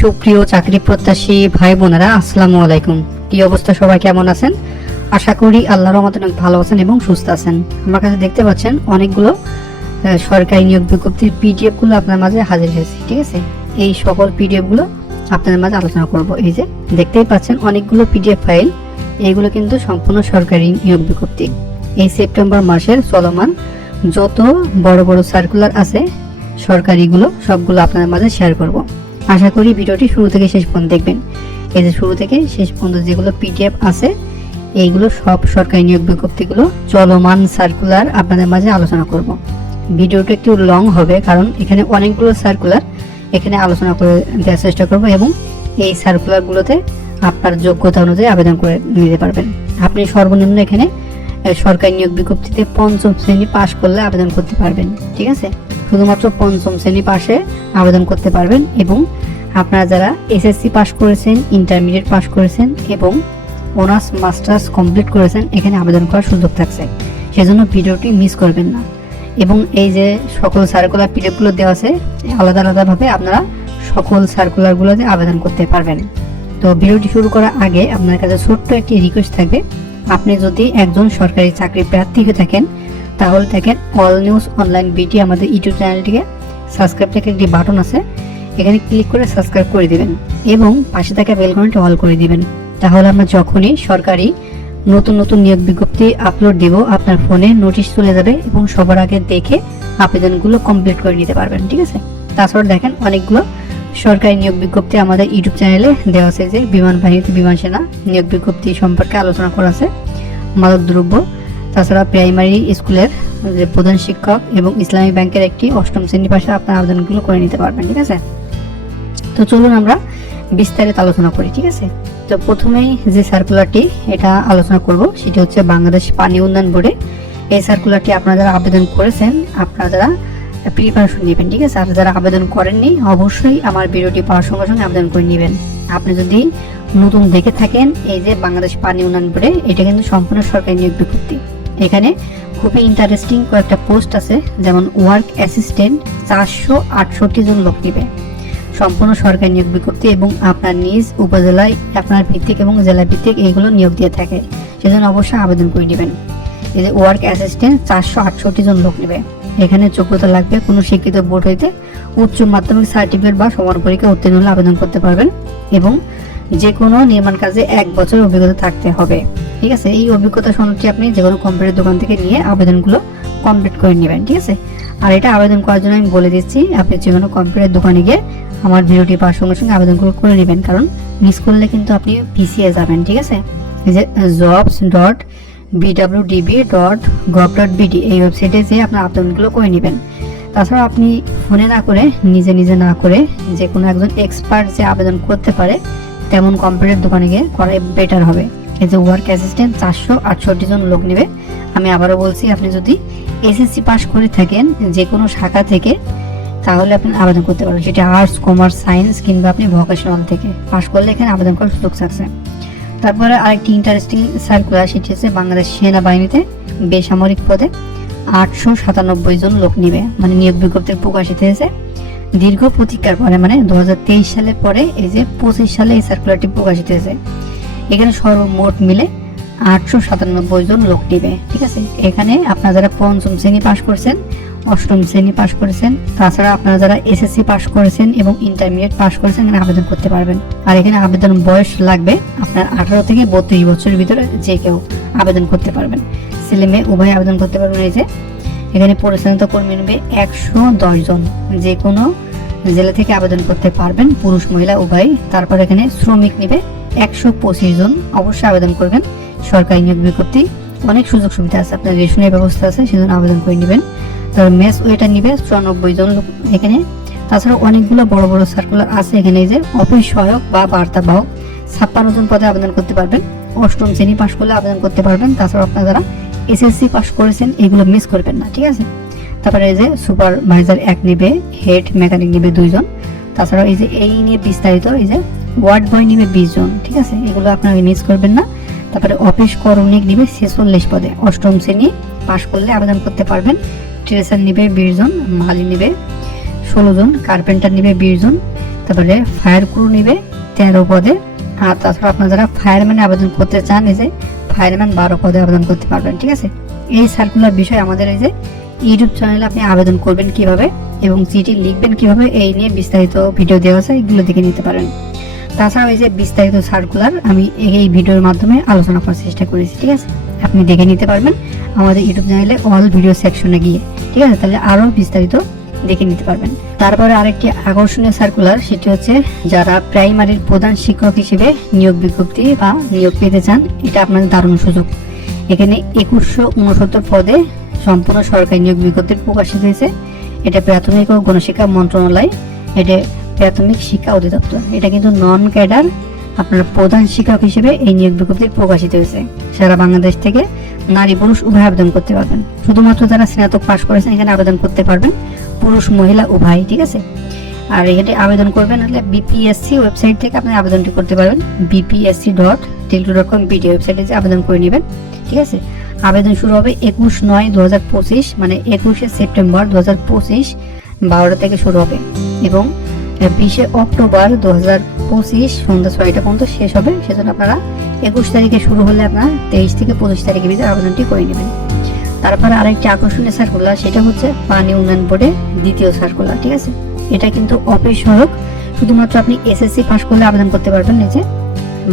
সুপ্রিয় চাকরি প্রত্যাশী ভাই বোনেরা, আসসালামু আলাইকুম। কি অবস্থা, সবাই কেমন আছেন? আশা করি আল্লাহর রহমতে অনেক ভালো আছেন এবং সুস্থ আছেন। আমার কাছে দেখতে পাচ্ছেন অনেকগুলো সরকারি নিয়োগ বিজ্ঞপ্তির পিডিএফ গুলো আপনার মাঝে হাজির হয়েছে। ঠিক আছে, এই সকল পিডিএফ গুলো আপনাদের মাঝে আলোচনা করব। এই যে দেখতেই পাচ্ছেন অনেকগুলো পিডিএফ ফাইল, এইগুলো কিন্তু সম্পূর্ণ সরকারি নিয়োগ বিজ্ঞপ্তি। এই সেপ্টেম্বর মাসের চলমান যত বড় বড় সার্কুলার আছে সরকারিগুলো সবগুলো আপনাদের মাঝে শেয়ার করব। আশা করি ভিডিওটি শুরু থেকে শেষ পর্যন্ত দেখবেন। এই যে শুরু থেকে শেষ পর্যন্ত যেগুলো পিডিএফ আছে এইগুলো সব সরকারি নিয়োগ বিজ্ঞপ্তিগুলো চলমান সার্কুলার আপনাদের মাঝে আলোচনা করব। ভিডিওটা একটু লং হবে কারণ এখানে অনেকগুলো সার্কুলার এখানে আলোচনা করে দেওয়ার চেষ্টা করব এবং এই সার্কুলারগুলোতে আপনার যোগ্যতা অনুযায়ী আবেদন করে নিতে পারবেন। আপনি সর্বনিম্ন এখানে সরকারি নিয়োগ বিজ্ঞপ্তিতে পঞ্চম শ্রেণী পাশ করলে আবেদন করতে পারবেন। ঠিক আছে, শুধুমাত্র পঞ্চম শ্রেণী পাশে আবেদন করতে পারবেন এবং আপনারা যারা এসএসসি পাশ করেছেন, ইন্টারমিডিয়েট পাশ করেছেন এবং অনার্স মাস্টার্স কমপ্লিট করেছেন এখানে আবেদন করার সুযোগ থাকছে। সেজন্য ভিডিওটি মিস করবেন না। এবং এই যে সকল সার্কুলার পিডিএফগুলো দেওয়া আছে আলাদা আলাদাভাবে আপনারা সকল সার্কুলারগুলোতে আবেদন করতে পারবেন। তো ভিডিওটি শুরু করার আগে আপনার কাছে ছোট্ট একটি রিকোয়েস্ট থাকবে, আপনি যদি একজন সরকারি চাকরি প্রার্থী হয়ে থাকেন তাহলে দেখেন অল নিউজ অনলাইন বিটি আমাদের ইউটিউব চ্যানেলটিকে সাবস্ক্রাইব থেকে একটি বাটন আছে, এখানে ক্লিক করে সাবস্ক্রাইব করে দিবেন এবং পাশে থাকা বেল আইকনটি অল করে দিবেন। তাহলে আমরা যখনই সরকারি নতুন নতুন নিয়োগ বিজ্ঞপ্তি আপলোড দেব আপনার ফোনে নোটিশ চলে যাবে এবং সবার আগে দেখে আবেদনগুলো কমপ্লিট করে নিতে পারবেন। ঠিক আছে, তাছাড়া দেখেন অনেকগুলো সরকারি নিয়োগ বিজ্ঞপ্তি আমাদের ইউটিউব চ্যানেলে দেওয়া আছে। যে বিমান বাহিনীতে বিমান সেনা নিয়োগ বিজ্ঞপ্তি সম্পর্কে আলোচনা করা আছে, মাদকদ্রব্য, তাছাড়া প্রাইমারি স্কুলের যে প্রধান শিক্ষক এবং ইসলামী ব্যাংকের একটি অষ্টম শ্রেণী পাশে আপনার আবেদনগুলো করে নিতে পারবেন। ঠিক আছে, তো চলুন আমরা বিস্তারিত আলোচনা করি। ঠিক আছে, তো প্রথমেই যে সার্কুলারটি এটা আলোচনা করব সেটি হচ্ছে বাংলাদেশ পানি উন্নয়ন বোর্ডে। এই সার্কুলারটি আপনারা যারা আবেদন করেছেন আপনারা যারা প্রিপারেশন নেবেন। ঠিক আছে, আর যারা আবেদন করেননি অবশ্যই আমার ভিডিওটি পাওয়ার সঙ্গে সঙ্গে আবেদন করে নেবেন। আপনি যদি নতুন দেখে থাকেন, এই যে বাংলাদেশ পানি উন্নয়ন বোর্ডে এটা কিন্তু সম্পূর্ণ সরকারি নিয়োগ বিজ্ঞপ্তি। এখানে খুবই ইন্টারেস্টিং কয়েকটা পোস্ট আছে, যেমন ওয়ার্ক অ্যাসিস্ট্যান্ট 468 জন লোক নিবে, সম্পূর্ণ সরকারি নিয়োগ বিজ্ঞপ্তি এবং আপনার নিজ উপজেলায় আপনার ভিত্তিক এবং জেলা ভিত্তিক এইগুলো নিয়োগ দিয়ে থাকে, সেজন্য অবশ্যই আবেদন করে নেবেন। এই যে ওয়ার্ক অ্যাসিস্ট্যান্ট 468 জন লোক নেবে। এখানে যোগ্যতা লাগবে কোনো শিক্ষিত বোর্ড হইতে উচ্চ মাধ্যমিক সার্টিফিকেট বা সমান পরীক্ষা উত্তীর্ণ হলে আবেদন করতে পারবেন এবং যে কোনো নির্মাণ কাজে 1 বছর অভিজ্ঞতা থাকতে হবে। ঠিক আছে, এই অভিজ্ঞতা সনদটি আপনি যে কোনো কম্পিউটার দোকান থেকে নিয়ে আবেদনগুলো কমপ্লিট করে নেবেন। ঠিক আছে, আর এটা আবেদন করার জন্য আমি বলে দিচ্ছি আপনি যে কোনো কম্পিউটার দোকানে গিয়ে আমার ভিডিওটি পাওয়ার সঙ্গে সঙ্গে আবেদনগুলো করে নেবেন, কারণ মিস করলে কিন্তু আপনি পিছিয়ে যাবেন। ঠিক আছে, এই যে jobs.bwdb.gov.bd এই ওয়েবসাইটে যে আপনার আবেদনগুলো করে নেবেন। তাছাড়া আপনি ফোনে না করে নিজে না করে যে কোনো একজন এক্সপার্ট যে আবেদন করতে পারে তেমন কম্পিউটার দোকানে গিয়ে করাই বেটার হবে। এই যে ওয়ার্ক অ্যাসিস্ট্যান্ট 468 জন লোক নেবে। আমি আবারও বলছি, আপনি যদি এসএসসি পাস করে থাকেন যে কোনো শাখা থেকে তাহলে আপনি আবেদন করতে পারবেন, সেটা আর্টস, কমার্স, সায়েন্স কিংবা আপনি ভোকেশনাল থেকে পাস করলে এখানে আবেদন করার সুযোগ থাকছে। তারপরে আরেকটি ইন্টারেস্টিং সার্কুলার, সেটি হচ্ছে বাংলাদেশ সেনাবাহিনীতে বেসামরিক পদে 897 জন লোক নিবে, মানে নিয়োগ বিজ্ঞপ্তি প্রকাশিত হয়েছে দীর্ঘ প্রতীক্ষার পরে, মানে 2023 সালের পরে এই যে 25 সালে এই সার্কুলারটি প্রকাশিত হয়েছে। এখানে সর্বমোট মিলে 897 জন লোক নিবে। ঠিক আছে, এখানে আপনারা যারা পঞ্চম শ্রেণী পাশ করেছেন, অষ্টম শ্রেণী পাশ করেছেন, তাছাড়া আপনারা যারা এসএসসি পাশ করেছেন এবং ইন্টারমিডিয়েট পাশ করেছেন এখানে আবেদন করতে পারবেন। আর এখানে আবেদন বয়স লাগবে আপনার 18 থেকে 32 বছরের ভিতরে যে কেউ আবেদন করতে পারবেন, ছেলে মেয়ে উভয় আবেদন করতে পারবেন। এই যে এখানে পরিচালিত কর্মী নেবে 110 জন, যে কোনো জেলা থেকে আবেদন করতে পারবেন, পুরুষ মহিলা উভয়। তারপর এখানে শ্রমিক নেবে 125 জন, অবশ্যই আবেদন করবেন। সরকারি নিয়োগ বিজ্ঞপ্তি, অনেক সুযোগ সুবিধা আছে, আপনার রেশনের ব্যবস্থা আছে, সেজন্য আবেদন করে নেবেন। তারপর মেস ওয়েটার নিবে 94 জন লোক এখানে। তাছাড়া অনেকগুলো বড় বড় সার্কুলার আছে এখানে, যে অফিস সহায়ক বা বার্তাবাহক 56 জন পদে আবেদন করতে পারবেন, অষ্টম শ্রেণী পাশ করলে আবেদন করতে পারবেন। তাছাড়া আপনারা যারা এসএসসি পাশ করেছেন এগুলো মিস করবেন না। ঠিক আছে, তারপরে এই যে সুপারভাইজার 1 নেবে, হেড মেকানিক নেবে 2 জন। তাছাড়া এই যে এই নিয়ে বিস্তারিত, এই যে ওয়ার্ড বয় নেবে 20 জন। ঠিক আছে, এগুলো আপনারা মিস করবেন না। তারপরে অফিস কর্মী নেবে 46 পদে, অষ্টম শ্রেণী পাশ করলে আবেদন করতে পারবেন। ট্রেসার নেবে 20 জন, মালি নেবে 16 জন, কার্পেন্টার নেবে 20 জন, তারপরে ফায়ার ক্রু নিবে 13 পদে, আর তাছাড়া আপনারা যারা ফায়ারম্যানে আবেদন করতে চান এই যে ফায়ারম্যান 12 পদে আবেদন করতে পারবেন। ঠিক আছে, এই সার্কুলার বিষয় আমাদের এই যে ইউটিউব চ্যানেলে আপনি আবেদন করবেন কিভাবে এবং চিঠি লিখবেন কিভাবে এই নিয়ে বিস্তারিত ভিডিও দেওয়া আছে, এগুলো দেখে নিতে পারেন। তাছাড়াও এই যে বিস্তারিত সার্কুলার আমি এই ভিডিওর মাধ্যমে আলোচনা করার চেষ্টা করেছি। ঠিক আছে, আপনি দেখে নিতে পারবেন আমাদের ইউটিউব চ্যানেলে অল ভিডিও সেকশনে গিয়ে। ঠিক আছে, তাহলে আরো বিস্তারিত দেখে নিতে পারবেন। তারপরে আরেকটি আকর্ষণীয় সার্কুলার, সেটি হচ্ছে যারা প্রাইমারির প্রধান শিক্ষক হিসেবে নিয়োগ বিজ্ঞপ্তি বা নিয়োগ পেতে চান, এটা আপনাদের দারুণ সুযোগ। এখানে 2169 পদে সম্পূর্ণ সরকারি নিয়োগ বিজ্ঞপ্তি প্রকাশিত হয়েছে। এটা প্রাথমিক ও গণশিক্ষা মন্ত্রণালয়, এটা প্রাথমিক শিক্ষা অধিদপ্তর। এটা কিন্তু নন ক্যাডার আপনার প্রধান শিক্ষক হিসেবে এই নিয়োগ বিজ্ঞপ্তি প্রকাশিত হয়েছে। সারা বাংলাদেশ থেকে নারী পুরুষ উভয় আবেদন করতে পারবেন। শুধুমাত্র যারা স্নাতক পাশ করেছেন এখানে আবেদন করতে পারবেন, পুরুষ মহিলা উভয়। ঠিক আছে, আর এখানে আবেদন করবেন হলে বিপিএসসি ওয়েবসাইট থেকে আপনি আবেদনটি করতে পারবেন। bpsc.tiltu.com বিডি ওয়েবসাইটে যে আবেদন করে নেবেন। ঠিক আছে, আবেদন শুরু হবে 21/9/2025 মানে 21শে সেপ্টেম্বর 2025 12টা থেকে শুরু হবে এবং 20শে অক্টোবর 2025 সন্ধ্যা 6টা পর্যন্ত শেষ হবে। সেজন্য আপনারা 21 তারিখে শুরু হলে আপনারা 23 থেকে 25 তারিখের ভিতরে আবেদনটি করে নেবেন। তারপরে আরেকটি আকর্ষণীয় সার্কুলার, সেটা হচ্ছে পানি উন্নয়ন বোর্ডের দ্বিতীয় সার্কুলার। ঠিক আছে, এটা কিন্তু অফিস সহায়ক, শুধুমাত্র আপনি এসএসসি পাস করলে আবেদন করতে পারবেন। নিচে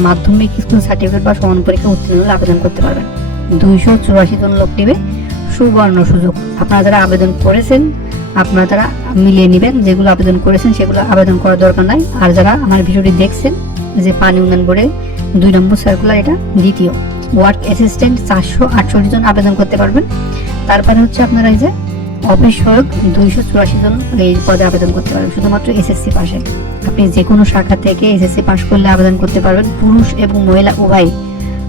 মাধ্যমিক স্কুল সার্টিফিকেট বা সমান পরীক্ষা উত্তীর্ণ হলে আবেদন করতে পারবেন। 284 জন লোক নেবে, সুবর্ণ সুযোগ। আপনারা যারা আবেদন করেছেন আপনারা তারা মিলিয়ে নেবেন, যেগুলো আবেদন করেছেন সেগুলো আবেদন করার দরকার নাই। আর যারা আমার ভিডিওটি দেখছেন যে পানি উন্নয়ন বোর্ডে 2 নম্বর সার্কুলার, এটা দ্বিতীয়। ওয়ার্ক অ্যাসিস্ট্যান্ট 468 জন আবেদন করতে পারবেন। তারপরে হচ্ছে আপনারা এই যে অফিস সহায়ক 284 জন এই পদে আবেদন করতে পারবেন, শুধুমাত্র এসএসসি পাশে। আপনি যে কোনো শাখা থেকে এসএসসি পাস করলে আবেদন করতে পারবেন, পুরুষ এবং মহিলা উভয়।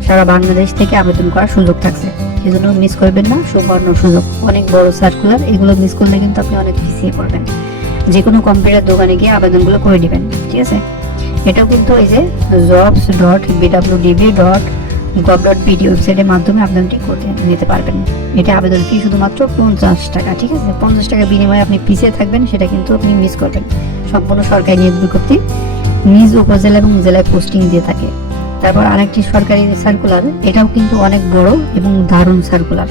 সারা বাংলাদেশ থেকে আবেদন করার সুযোগ থাকছে, সেজন্য মিস করবেন না, সুবর্ণ সুযোগ। অনেক বড় সার্কুলার, এগুলো মিস করলে কিন্তু আপনি অনেক পিছিয়ে পড়বেন। যে কোনো কম্পিউটার দোকানে গিয়ে আবেদনগুলো করে নেবেন। ঠিক আছে, এটাও কিন্তু এই যে jobs.bwdb.gov.bd ওয়েবসাইটের মাধ্যমে আবেদনটি করতে নিতে পারবেন। এটা আবেদন ফি শুধুমাত্র 50 টাকা। ঠিক আছে, 50 টাকা বিনিময়ে আপনি পিছিয়ে থাকবেন, সেটা কিন্তু আপনি মিস করবেন। সম্পূর্ণ সরকারি নিয়োগ বিজ্ঞপ্তি নিজ উপজেলা এবং জেলায় পোস্টিং দিয়ে থাকে। তারপর আরেকটি সরকারি সার্কুলার, এটাও কিন্তু অনেক বড় এবং দারুণ সার্কুলার।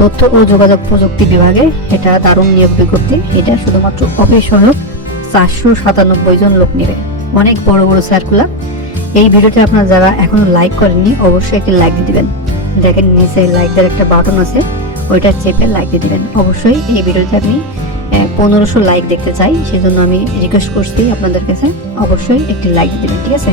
তথ্য ও যোগাযোগ প্রযুক্তি বিভাগে এটা দারুণ নিয়োগ বিজ্ঞপ্তি। এটা শুধুমাত্র অফিস সহায়ক 497 জন লোক নেবে। অনেক বড় বড় সার্কুলার। এই ভিডিওতে আপনারা যারা এখনো লাইক করেননি অবশ্যই একটি লাইক দিয়ে দিবেন। দেখেন নিচে লাইক দেওয়ার একটা বাটন আছে, ওইটা চেপে লাইক দিয়ে দিবেন। অবশ্যই এই ভিডিওতে আমি 1500 লাইক দেখতে চাই, সেজন্য আমি রিকোয়েস্ট করছি আপনাদের কাছে অবশ্যই একটি লাইক দিয়ে দিবেন। ঠিক আছে,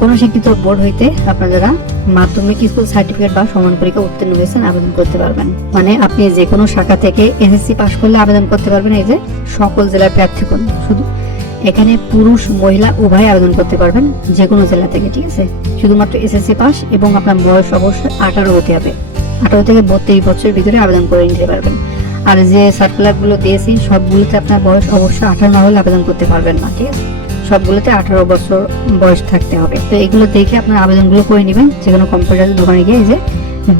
কোন শিক্ষিত বোর্ড হইতে আপনারা যারা মাধ্যমিক স্কুল সার্টিফিকেট বা সমান পরীক্ষা উত্তীর্ণ হয়েছেন আবেদন করতে পারবেন। মানে আপনি যে কোনো শাখা থেকে এসএসসি পাস করলে আবেদন করতে পারবেন। এই যে সকল জেলার প্রার্থীগণ, শুধু এখানে পুরুষ মহিলা উভয় আবেদন করতে পারবেন যে কোনো জেলা থেকে। ঠিক আছে, শুধুমাত্র এসএসসি পাস এবং আপনার বয়স অবশ্যই 18 হতে হবে। 18 থেকে 32 বছরের ভিতরে আবেদন করে নিতে পারবেন। আর যে সার্কুলার গুলো দিয়েছি সবগুলোতে আপনার বয়স অবশ্যই 18 না হলে আবেদন করতে পারবেন না। ঠিক আছে, সবগুলোতে 18 বছর বয়স থাকতে হবে। তো এগুলো দেখে আপনার আবেদনগুলো করে নেবেন যে কোনো কম্পিউটার দোকানে গিয়ে। যে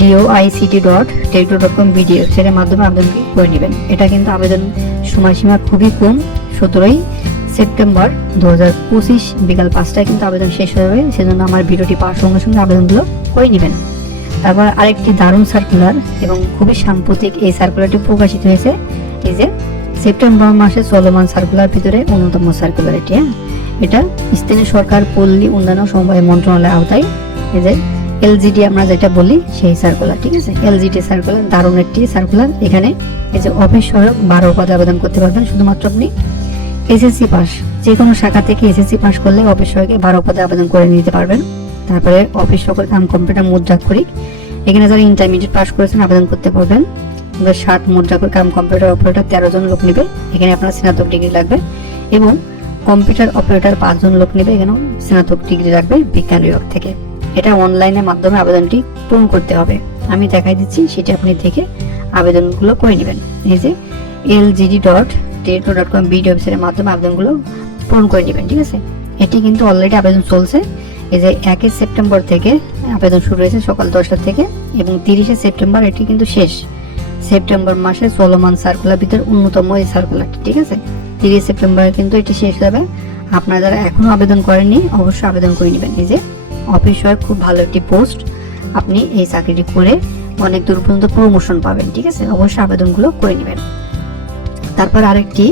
doict.tiltu.com বিডি ওয়েবসাইটের মাধ্যমে আবেদন করে নেবেন। এটা কিন্তু আবেদন সময়সীমা খুবই কম, 17 সেপ্টেম্বর 2025 বিকাল 5টায় কিন্তু আবেদন শেষ হয়ে যাবে। সেজন্য আমার ভিডিওটি পাওয়ার সঙ্গে সঙ্গে আবেদনগুলো করে নেবেন। তারপর আরেকটি দারুণ সার্কুলার এবং খুবই সাম্প্রতিক এই সার্কুলারটি প্রকাশিত হয়েছে। এই যে সেপ্টেম্বর মাসে চলমান সার্কুলার ভিতরে অন্যতম সার্কুলার এটি। এটা স্থানীয় সরকার পল্লী উন্নয়ন সমবায় মন্ত্রণালয়ের আওতায় এই যে এলজিডি আমরা যেটা বলি সেই সার্কুলার। ঠিক আছে, এলজিডি সার্কুলার দারুণ একটি সার্কুলার। এখানে এই যে অফিস সহায়ক 12 পদে আবেদন করতে পারবেন, শুধুমাত্র আপনি এসএসসি পাস। যে কোনো শাখা থেকে এসএসসি পাস করলে অফিস সহায়কে 12 পদে আবেদন করে নিতে পারবেন। তারপরে অফিস সকল কাম কম্পিউটার মুদ্রাক্ষরিক, এখানে যারা ইন্টারমিডিয়েট পাস করেছেন আবেদন করতে পারবেন। 60 মুদ্রাক্ষরিক কাম কম্পিউটার অপারেটর 13 জন লোক নেবে, এখানে আপনার স্নাতক ডিগ্রি লাগবে। এবং কম্পিউটার অপারেটর 5 জন লোক নেবে, এখানেও স্নাতক ডিগ্রি লাগবে বিজ্ঞান বিভাগ থেকে। এটা অনলাইনের মাধ্যমে আবেদনটি পূরণ করতে হবে, আমি দেখাই দিচ্ছি, সেটা আপনি দেখে আবেদনগুলো করে নেবেন। এই যে lgd.tiltu.com বিডি ওয়েবসাইটের মাধ্যমে আবেদনগুলো পূরণ করে নেবেন। ঠিক আছে, এটি কিন্তু অলরেডি আবেদন চলছে। এই যে 1 সেপ্টেম্বর থেকে আবেদন শুরু হয়েছে সকাল 10টা থেকে এবং 30 সেপ্টেম্বর এটি কিন্তু শেষ। সেপ্টেম্বর মাসে চলমান সার্কুলার ভিতরে অন্যতম এই সার্কুলারটি। ঠিক আছে, 30 সেপ্টেম্বরে কিন্তু এটি শেষ হবে। আপনারা যারা এখনো আবেদন করেননি অবশ্যই আবেদন করে নেবেন। এই যে অফিস সহায়ক খুব ভালো একটি পোস্ট, আপনি এই চাকরিটি করে অনেক দূর পর্যন্ত প্রমোশন পাবেন। ঠিক আছে, অবশ্যই আবেদনগুলো করে নেবেন। তারপর আরেকটি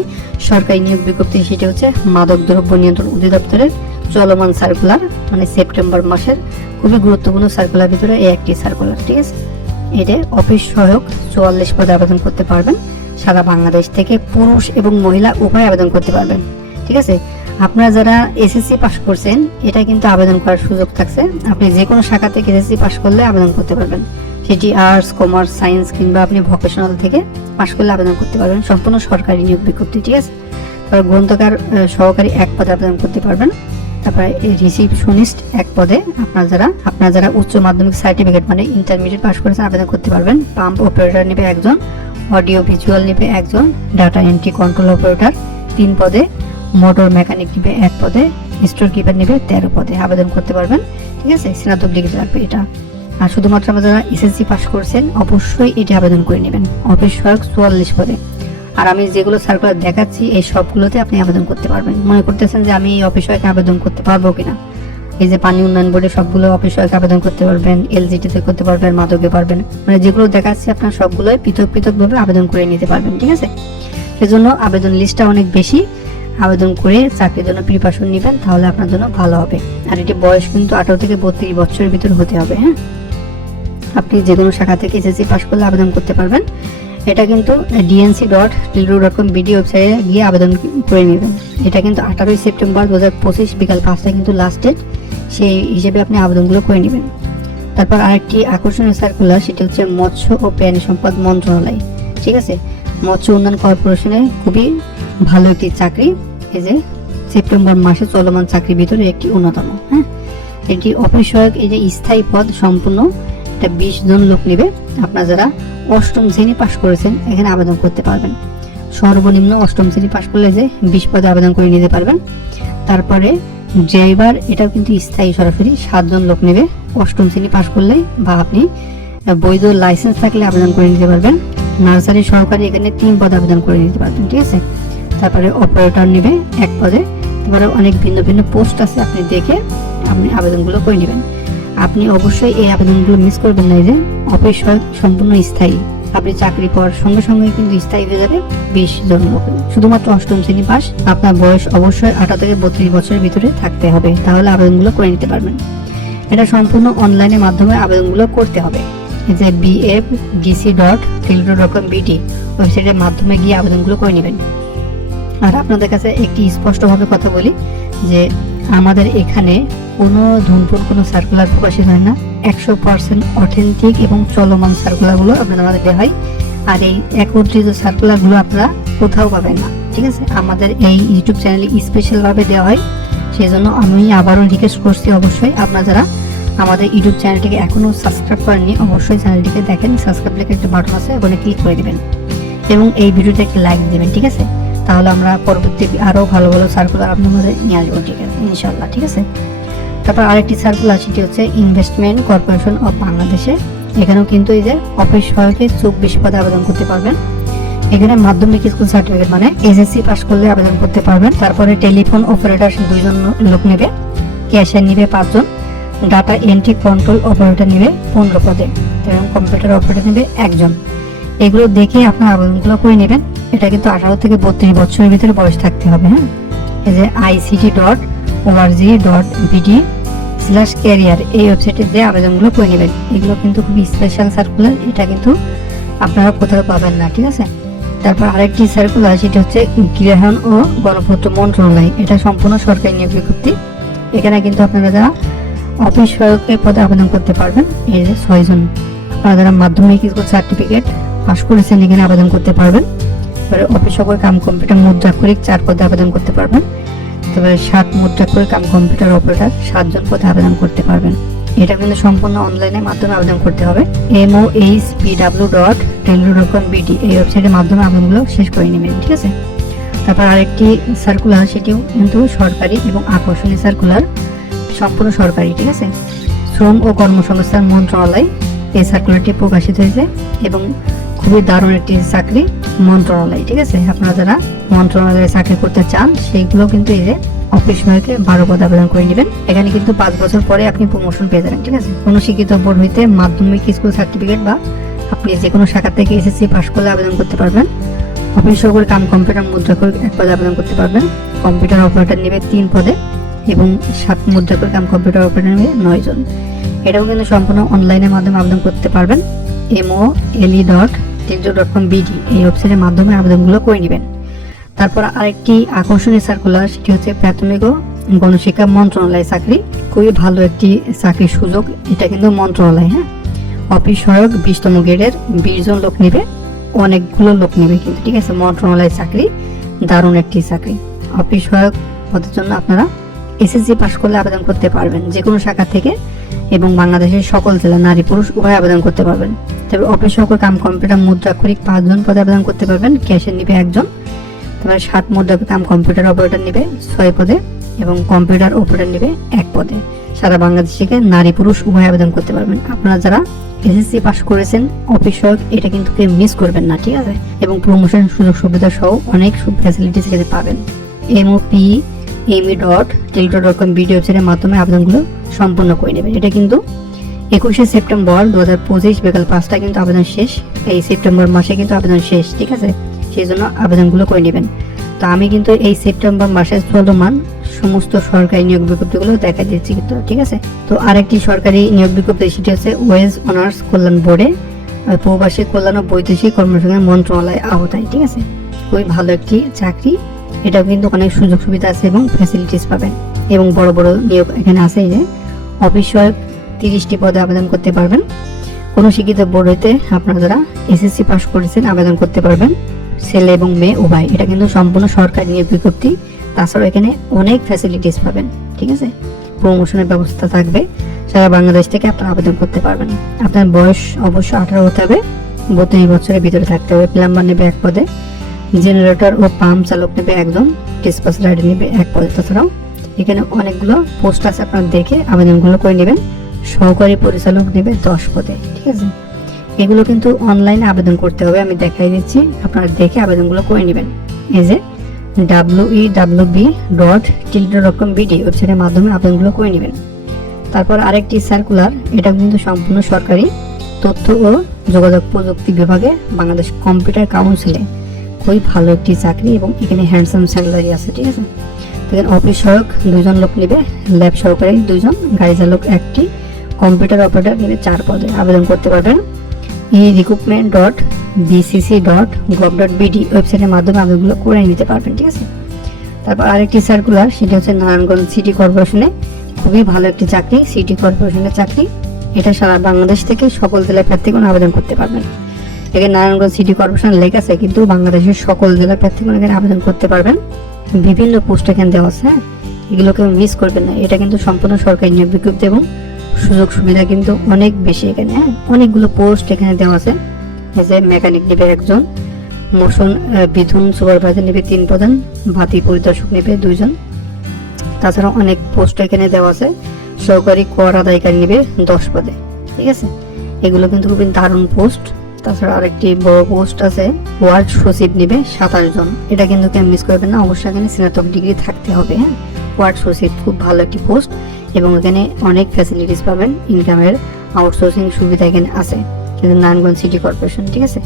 সরকারি নিয়োগ বিজ্ঞপ্তি, সেটি হচ্ছে মাদক দ্রব্য নিয়ন্ত্রণ অধিদপ্তরের চলমান সার্কুলার, মানে সেপ্টেম্বর মাসের খুবই গুরুত্বপূর্ণ সার্কুলার ভিতরে এই একটি সার্কুলার। ঠিক আছে, এটা অফিস সহায়ক 44 পদে আবেদন করতে পারবেন। সারা বাংলাদেশ থেকে পুরুষ এবং মহিলা উভয় আবেদন করতে পারবেন। ঠিক আছে, আপনারা যারা এসএসসি পাস করছেন এটা কিন্তু আবেদন করার সুযোগ থাকছে। আপনি যে কোনো শাখা থেকে এসএসসি পাস করলে আবেদন করতে পারবেন, সেটি আর্টস, কমার্স, সায়েন্স কিংবা আপনি ভোকেশনাল থেকে পাস করলে আবেদন করতে পারবেন। সম্পূর্ণ সরকারি নিয়োগ বিজ্ঞপ্তি। ঠিক আছে, তারপর গ্রন্থকার সহকারী 1 পদে আবেদন করতে পারবেন। তারপরে রিসিপশনিস্ট 1 পদে আপনারা যারা উচ্চ মাধ্যমিক সার্টিফিকেট মানে ইন্টারমিডিয়েট পাস করেছেন আবেদন করতে পারবেন। পাম্প অপারেটর নেবে 1 জন, অডিও ভিজুয়াল নেবে 1 জন, ডাটা এন্ট্রি কন্ট্রোল অপারেটর 3 পদে, মোটর মেকানিক নেবে 1 পদে, স্টোর কিপার নেবে 13 পদে আবেদন করতে পারবেন। ঠিক আছে, স্নাতক ডিগ্রি লাগবে এটা। আর শুধুমাত্র আপনারা যারা এসএসসি পাস করছেন অবশ্যই এটা আবেদন করে নেবেন, অফিস সহায়ক 44 পদে। আর আমি যেগুলো সার্কুলার দেখাচ্ছি এই সবগুলোতে আপনি আবেদন করতে পারবেন। মনে করতেছেন যে আমি এই অফিস সহায়ক আবেদন করতে পারবো কিনা, এই যে পানি উন্নয়ন বোর্ডে সবগুলো অফিস সহায়ক আবেদন করতে পারবেন, এলজিটিতে করতে পারবেন, মাদকে পারবেন, মানে যেগুলো দেখাচ্ছি আপনার সবগুলোই পৃথক পৃথকভাবে আবেদন করে নিতে পারবেন। ঠিক আছে, সেজন্য আবেদন লিস্টটা অনেক বেশি, আবেদন করে চাকরির জন্য প্রিপারেশন নেবেন, তাহলে আপনার জন্য ভালো হবে। আর এটি বয়স কিন্তু 18 থেকে 32 বছরের ভিতর হতে হবে। হ্যাঁ, আপনি যে কোনো শাখা থেকে এসএসসি পাস করলে আবেদন করতে পারবেন। এটা কিন্তু dnc.tilru.com.bd ওয়েবসাইটে গিয়ে আবেদন করে নেবেন। এটা কিন্তু 18 সেপ্টেম্বর 2025 বিকাল 5টায় কিন্তু লাস্ট ডেট, সেই হিসেবে আপনি আবেদনগুলো করে নেবেন। তারপর আরেকটি আকর্ষণীয় সার্কুলার, সেটা হচ্ছে মৎস্য ও প্রাণী সম্পদ মন্ত্রণালয়। ঠিক আছে, মৎস্য উন্নয়ন কর্পোরেশনে খুবই ভালো একটি চাকরি, এই যে সেপ্টেম্বর মাসে চলমান চাকরির ভিতরে একটি অন্যতম। হ্যাঁ, এটি অফিস সহায়ক, এই যে স্থায়ী পদ সম্পূর্ণ, এটা 20 জন লোক নেবে। আপনারা যারা 8ম শ্রেণী পাস করেছেন এখানে আবেদন করতে পারবেন। সর্বনিম্ন 8ম শ্রেণী পাস করলে যে 20 পদে আবেদন করে নিতে পারবেন। তারপরে ড্রাইভার, এটাও কিন্তু স্থায়ী, সরাসরি 7 জন লোক নেবে 8ম শ্রেণী পাস করলে, বা আপনি বৈধ লাইসেন্স থাকলে আবেদন করে নিতে পারবেন। নার্সারি সহকারী এখানে 3 পদে আবেদন করে নিতে পারবেন। ঠিক আছে, তারপরে অপারেটর নেবে 1 পদে। তারপরে অনেক ভিন্ন ভিন্ন পোস্ট আছে, আপনি দেখে আপনি আবেদনগুলো করে নেবেন। আপনি অবশ্যই এই আবেদনগুলো মিস করবেন না, যে অফিস সহায়ক সম্পূর্ণ স্থায়ী, আপনি চাকরি পাওয়ার সঙ্গে সঙ্গে কিন্তু স্থায়ী হয়ে যাবে 20 জন লোক, শুধুমাত্র 8ম শ্রেণী পাস। আপনার বয়স অবশ্যই 18 থেকে 32 বছরের ভিতরে থাকতে হবে, তাহলে আবেদনগুলো করে নিতে পারবেন। এটা সম্পূর্ণ অনলাইনের মাধ্যমে আবেদনগুলো করতে হবে। এই যে bfdc.tilru.com.bd ওয়েবসাইটের মাধ্যমে গিয়ে আবেদনগুলো করে নেবেন। আর আপনাদের কাছে একটি স্পষ্টভাবে কথা বলি যে আমাদের এখানে কোনো ধূমপুর কোনো সার্কুলার প্রকাশিত হয় না, 100% অথেন্টিক এবং চলমান সার্কুলারগুলো আপনাদের আমাদের দেওয়া হয়। আর এই একত্রিত সার্কুলারগুলো আপনারা কোথাও পাবেন না। ঠিক আছে, আমাদের এই ইউটিউব চ্যানেলে স্পেশালভাবে দেওয়া হয়। সেই জন্য আমি আবারও রিকোয়েস্ট করছি, অবশ্যই আপনারা যারা আমাদের ইউটিউব চ্যানেলটিকে এখনও সাবস্ক্রাইব করেননি অবশ্যই চ্যানেলটিকে দেখেন, সাবস্ক্রাইব লেখা একটা বাটন আছে, ওখানে ক্লিক করে দেবেন এবং এই ভিডিওতে একটা লাইক দেবেন। ঠিক আছে, তাহলে আমরা পরবর্তী আরও ভালো ভালো সার্কুলার আপনাদের নিয়ে আসবো। ঠিক আছে, ইনশাল্লাহ। ঠিক আছে, তারপর আরেকটি সার্কুলার, সেটি হচ্ছে ইনভেস্টমেন্ট কর্পোরেশন অফ বাংলাদেশে। এখানেও কিন্তু এই যে অফিস সহায়কে 24 পদে আবেদন করতে পারবেন। এখানে মাধ্যমিক স্কুল সার্টিফিকেট মানে এসএসসি পাস করলে আবেদন করতে পারবেন। তারপরে টেলিফোন অপারেটর 2 জন লোক নেবে, ক্যাশিয়ার নেবে 5 জন, ডাটা এন্ট্রি কন্ট্রোল অপারেটর নেবে 15 পদে, এবং কম্পিউটার অপারেটর নেবে 1 জন। এগুলো দেখে আপনার আবেদনগুলো করে নেবেন। এটা কিন্তু 18 থেকে 32 বছরের ভিতরে বয়স থাকতে হবে। হ্যাঁ, এই যে ict.org.bd/career এই ওয়েবসাইটে দিয়ে আবেদনগুলো করে নেবেন। এগুলো কিন্তু খুবই স্পেশাল সার্কুলার, এটা কিন্তু আপনারা কোথাও পাবেন না। ঠিক আছে, তারপর আরেকটি সার্কুলার, সেটা হচ্ছে গৃহায়ন ও গণপূর্ত মন্ত্রণালয়। এটা সম্পূর্ণ সরকারি নিয়োগ বিজ্ঞপ্তি। এখানে কিন্তু আপনারা যারা অফিস সহায়কের পদে আবেদন করতে পারবেন, এই যে 6 জন। আপনারা যারা মাধ্যমিক স্কুল সার্টিফিকেট পাস করেছেন এখানে আবেদন করতে পারবেন। তারপরে অফিস সহায়ক কাম কম্পিউটার মুদ্রাক্ষরিক 4 পদে আবেদন করতে পারবেন। তারপরে 7 মুদ্রাক্ষরিক কাম কম্পিউটার অপারেটর 7 জন পদে আবেদন করতে পারবেন। এটা কিন্তু সম্পূর্ণ অনলাইনের মাধ্যমে আবেদন করতে হবে। mohpw.tilru.com.bd এই ওয়েবসাইটের মাধ্যমে আবেদনগুলো শেষ করে নেবেন। ঠিক আছে, তারপর আরেকটি সার্কুলার, সেটিও কিন্তু সরকারি এবং আকর্ষণীয় সার্কুলার, সম্পূর্ণ সরকারি। ঠিক আছে, শ্রম ও কর্মসংস্থান মন্ত্রণালয় এই সার্কুলারটি প্রকাশিত হয়েছে এবং খুবই দারুণ একটি চাকরি মন্ত্রণালয়। ঠিক আছে, আপনারা যারা মন্ত্রণালয়ে চাকরি করতে চান সেইগুলো কিন্তু এই যে অফিস সহায়কে 12 পদে আবেদন করে নেবেন। এখানে কিন্তু 5 বছর পরে আপনি প্রমোশন পেয়ে যাবেন, ঠিক আছে। কোনো শিক্ষিত বোর্ড হইতে মাধ্যমিক স্কুল সার্টিফিকেট বা আপনি যে কোনো শাখা থেকে এসএসসি পাস করলে আবেদন করতে পারবেন। অফিস সহকারী কাম কম্পিউটার মুদ্রাক্ষরিক 1 পদে আবেদন করতে পারবেন। কম্পিউটার অপারেটর নেবে 3 পদে এবং 7 মুদ্রাক্ষরিক কাম কম্পিউটার অপারেটর নেবে 9 জন। এটাও কিন্তু সম্পূর্ণ অনলাইনের মাধ্যমে আবেদন করতে পারবেন। MOLE.tildo.com.bd এই ওয়েবসাইটের মাধ্যমে আবেদনগুলো করে নেবেন। তারপর আরেকটি আকর্ষণীয় সার্কুলার, সেটি হচ্ছে প্রাথমিক ও গণশিক্ষা মন্ত্রণালয় চাকরি। খুবই ভালো একটি চাকরির সুযোগ, এটা কিন্তু মন্ত্রণালয়, হ্যাঁ। অফিস সহায়ক 20তম গ্রেডের 20 জন লোক নেবে, অনেকগুলো লোক নেবে কিন্তু, ঠিক আছে। মন্ত্রণালয় চাকরি, দারুণ একটি চাকরি। অফিস সহায়ক পদের জন্য আপনারা এসএসসি পাস করলে আবেদন করতে পারবেন যে কোনো শাখা থেকে এবং বাংলাদেশের সকল জেলা নারী পুরুষ উভয় আবেদন করতে পারবেন। তবে অফিস সহকারী কাম কম্পিউটার মুদ্রাক্ষরিক 5 জন পদে আবেদন করতে পারবেন, ক্যাশিয়ার নিবে 1 জন। তারপরে 7 মুদ্রাক্ষরিক কাম কম্পিউটার অপারেটর নিবে 6 পদে এবং কম্পিউটার অপারেটর নিবে 1 পদে। সারা বাংলাদেশ থেকে নারী পুরুষ উভয় আবেদন করতে পারবেন। আপনারা যারা এসএসসি পাস করেছেন অফিস সহায়ক, এটা কিন্তু কেউ মিস করবেন না, ঠিক আছে। এবং প্রমোশন সুযোগ সুবিধা সহ অনেক ফ্যাসিলিটিস এখানে পাবেন। MOPE.tildo.com.bd ওয়েবসাইটের মাধ্যমে আবেদনগুলো সম্পন্ন করে নেবেন। এটা কিন্তু 21শে সেপ্টেম্বর 2025 বিকাল 5টায় কিন্তু আবেদন শেষ। এই সেপ্টেম্বর মাসে কিন্তু আবেদন শেষ, ঠিক আছে। সেই জন্য আবেদনগুলো করে নেবেন। তো আমি কিন্তু এই সেপ্টেম্বর মাসে চলমান সমস্ত সরকারি নিয়োগ বিজ্ঞপ্তিগুলো দেখা দিচ্ছি কিন্তু, ঠিক আছে। তো আরেকটি সরকারি নিয়োগ বিজ্ঞপ্তি, সেটি হচ্ছে ওয়েজ অনার্স কল্যাণ বোর্ডে প্রবাসী কল্যাণ ও বৈদেশিক কর্মসংস্থান মন্ত্রণালয় আওতায়, ঠিক আছে। খুবই ভালো একটি চাকরি, এটাও কিন্তু অনেক সুযোগ সুবিধা আছে এবং ফ্যাসিলিটিস পাবেন এবং বড় বড় নিয়োগ এখানে আছে। এই যে অফিস সহায়ক 30টি পদে আবেদন করতে পারবেন। কোনো শিক্ষিত বোর্ড হইতে আপনারা যারা এসএসসি পাস করেছেন আবেদন করতে পারবেন, ছেলে এবং মেয়ে উভয়। এটা কিন্তু সম্পূর্ণ সরকারি নিয়োগ বিজ্ঞপ্তি। তাছাড়াও এখানে অনেক ফ্যাসিলিটিস পাবেন, ঠিক আছে। প্রমোশনের ব্যবস্থা থাকবে, সারা বাংলাদেশ থেকে আপনারা আবেদন করতে পারবেন। আপনার বয়স অবশ্যই 18 হতে হবে, 32 বছরের ভিতরে থাকতে হবে। প্লাম্বার নেবে 1 পদে, জেনারেটর ও পাম্প চালক নেবে 1 জন, ডিসপাস রাইডার নেবে 1 পদে। তাছাড়াও এখানে অনেকগুলো পোস্ট আছে, আপনারা দেখে আবেদনগুলো করে নেবেন। সহকারী পরিচালক নেবে 10 পদে, ঠিক আছে। এগুলো কিন্তু অনলাইনে আবেদন করতে হবে, আমি দেখাই দিচ্ছি, আপনারা দেখে আবেদনগুলো করে নেবেন। এই যে www.tildo.com.bd ওয়েবসাইটের মাধ্যমে আবেদনগুলো করে নেবেন। তারপর আরেকটি সার্কুলার, এটা কিন্তু সম্পূর্ণ সরকারি, তথ্য ও যোগাযোগ প্রযুক্তি বিভাগে বাংলাদেশ কম্পিউটার কাউন্সিলে। খুবই ভালো একটি চাকরি এবং এখানে হ্যান্ডসাম স্যালারি আছে, ঠিক আছে। দেখেন অফিস সহায়ক 2 জন লোক নেবে, ল্যাব সহকারী 2 জন, গাড়ি চালক 1টি, কম্পিউটার অপারেটর নেবে 4 পদে। আবেদন করতে পারবেন recruitment.bcc.gov.bd ওয়েবসাইটের মাধ্যমে আবেদনগুলো করে নিতে পারবেন, ঠিক আছে। তারপর আরেকটি সার্কুলার, সেটা হচ্ছে নারায়ণগঞ্জ সিটি কর্পোরেশনে। খুবই ভালো একটি চাকরি, সিটি কর্পোরেশনের চাকরি। এটা সারা বাংলাদেশ থেকে সকল জেলার প্রার্থীগণ আবেদন করতে পারবেন। এখানে নারায়ণগঞ্জ সিটি কর্পোরেশন লেখা আছে, কিন্তু বাংলাদেশের সকল জেলার প্রার্থীগণ এখানে আবেদন করতে পারবেন। বিভিন্ন পোস্ট এখানে দেওয়া আছে, হ্যাঁ, এগুলোকে মিস করবেন না। এটা কিন্তু সম্পূর্ণ সরকারি নিয়োগ বিজ্ঞপ্তি এবং সুযোগ সুবিধা কিন্তু অনেক বেশি এখানে, হ্যাঁ। অনেকগুলো পোস্ট এখানে দেওয়া আছে। এই যে মেকানিক নেবে 1 জন, মোশন বিধুন সুপারভাইজার নেবে 3 প্রধান, বাতি পরিদর্শক নেবে 2 জন। তাছাড়া অনেক পোস্ট এখানে দেওয়া আছে। সহকারী কর আদায়কারী নেবে 10 পদে, ঠিক আছে। এগুলো কিন্তু খুবই দারুণ পোস্ট। তাছাড়া আরেকটি বড় পোস্ট আছে, ওয়ার্ড সচিব নেবে 27 জন। এটা কিন্তু কেউ মিস করবেন না, অবশ্যই এখানে স্নাতক ডিগ্রি থাকতে হবে, হ্যাঁ। ওয়ার্ড সচিব খুব ভালো একটি পোস্ট এবং এখানে অনেক ফ্যাসিলিটিস পাবেন, ইনকামের আউটসোর্সিং সুবিধা এখানে আছে। কিন্তু নারায়ণগঞ্জ সিটি কর্পোরেশন, ঠিক আছে।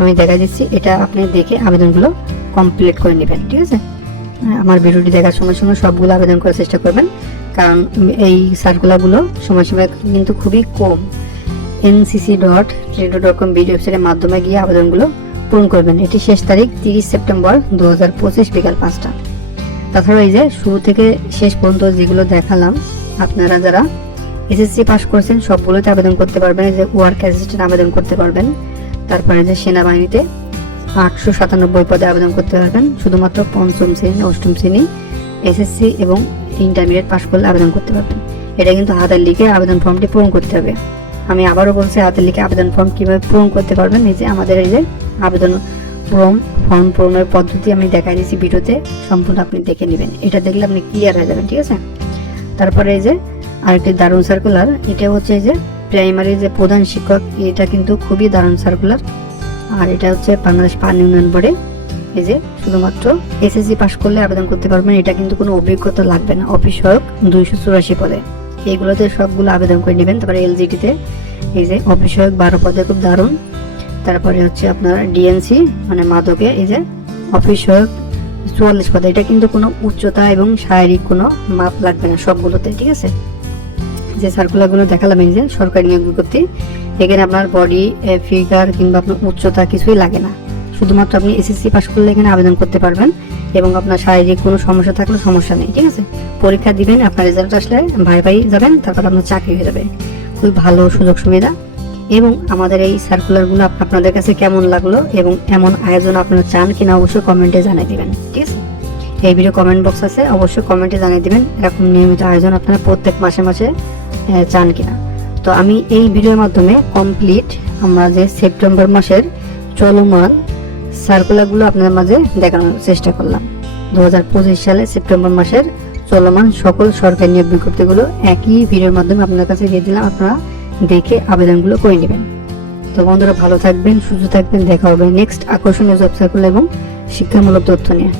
আমি দেখা দিচ্ছি, এটা আপনি দেখে আবেদনগুলো কমপ্লিট করে নেবেন, ঠিক আছে। আমার ভিডিওটি দেখার সঙ্গে সঙ্গে সবগুলো আবেদন করার চেষ্টা করবেন, কারণ এই সার্কুলারগুলো সময়সীমা কিন্তু খুবই কম। ncc.tildo.com.bd ওয়েবসাইটের মাধ্যমে গিয়ে আবেদনগুলো পূরণ করবেন। এটি শেষ তারিখ 30 সেপ্টেম্বর 2025 বিকাল 5টা। তাছাড়া এই যে শুরু থেকে শেষ পর্যন্ত যেগুলো দেখালাম, আপনারা যারা এসএসসি পাস করেছেন সবগুলোতে আবেদন করতে পারবেন। এই যে ওয়ার্ক অ্যাসিস্ট্যান্ট আবেদন করতে পারবেন। তারপরে যে সেনাবাহিনীতে 897 পদে আবেদন করতে পারবেন। শুধুমাত্র 5ম শ্রেণী 8ম শ্রেণী এসএসসি এবং ইন্টারমিডিয়েট পাস করলে আবেদন করতে পারবেন। এটা কিন্তু হাতের লিখে আবেদন ফর্মটি পূরণ করতে হবে। আমি আবারও বলছি, হাতের লিখে আবেদন ফর্ম কিভাবে পূরণ করতে পারবেন, এই যে আমাদের এই যে আবেদন ফর্ম পূরণের পদ্ধতি আমি দেখাই দিয়েছি ভিডিওতে, সম্পূর্ণ আপনি দেখে নেবেন। এটা দেখলে আপনি ক্লিয়ার হয়ে যাবেন, ঠিক আছে। তারপরে এই যে আরেকটি দারুণ সার্কুলার, এটা হচ্ছে এই যে প্রাইমারি যে প্রধান শিক্ষক, এটা কিন্তু খুবই দারুণ সার্কুলার। আর এটা হচ্ছে বাংলাদেশ পানি উন্নয়ন বোর্ডে এই যে শুধুমাত্র এসএসসি পাস করলে আবেদন করতে পারবেন, এটা কিন্তু কোনো অভিজ্ঞতা লাগবে না। অফিস সহায়ক 284 পদে, এইগুলোতে সবগুলো আবেদন করে নেবেন। তারপরে এলজিটিতে এই যে অফিস সহায়ক 12 পদে, খুব দারুণ। তারপরে হচ্ছে আপনার ডিএনসি মানে মাদকে এই যে অফিস সহায়ক 44 পদে, এটা কিন্তু কোনো উচ্চতা এবং শারীরিক কোনো মাপ লাগবে না সবগুলোতে, ঠিক আছে। যে সার্কুলারগুলো দেখালাম এই যে সরকারি নিয়োগ বিজ্ঞপ্তি, এখানে আপনার বডি ফিগার কিংবা আপনার উচ্চতা কিছুই লাগে না, শুধুমাত্র আপনি এসএসসি পাস করলে এখানে আবেদন করতে পারবেন এবং আপনার শারীরিক কোনো সমস্যা থাকলে সমস্যা নেই, ঠিক আছে। পরীক্ষা দিবেন, আপনার রেজাল্ট আসলে ভাই যাবেন, তারপর আপনার চাকরি হয়ে যাবে। খুবই ভালো সুযোগ সুবিধা। এবং আমাদের এই সার্কুলারগুলো আপনাদের কাছে কেমন লাগলো এবং এমন আয়োজন আপনারা চান কিনা অবশ্যই কমেন্টে জানিয়ে দিবেন, ঠিক আছে। এই ভিডিও কমেন্ট বক্স আছে, অবশ্যই কমেন্টে জানিয়ে দিবেন এরকম নিয়মিত আয়োজন আপনারা প্রত্যেক মাসে মাসে চান কিনা। তো আমি এই ভিডিওর মাধ্যমে কমপ্লিট আমরা যে সেপ্টেম্বর মাসের চলমান সার্কুলারগুলো আপনাদের মাঝে দেখানোর চেষ্টা করলাম। 2025 সালে সেপ্টেম্বর মাসের চলমান সকল সরকারি নিয়োগ বিজ্ঞপ্তিগুলো একই ভিডিওর মাধ্যমে আপনাদের কাছে দিয়ে দিলাম, আপনারা দেখে আবেদনগুলো করে নেবেন। তো বন্ধুরা ভালো থাকবেন, সুস্থ থাকবেন, দেখা হবে নেক্সট আকর্ষণীয় জব সার্কুলার এবং শিক্ষামূলক তথ্য নিয়ে।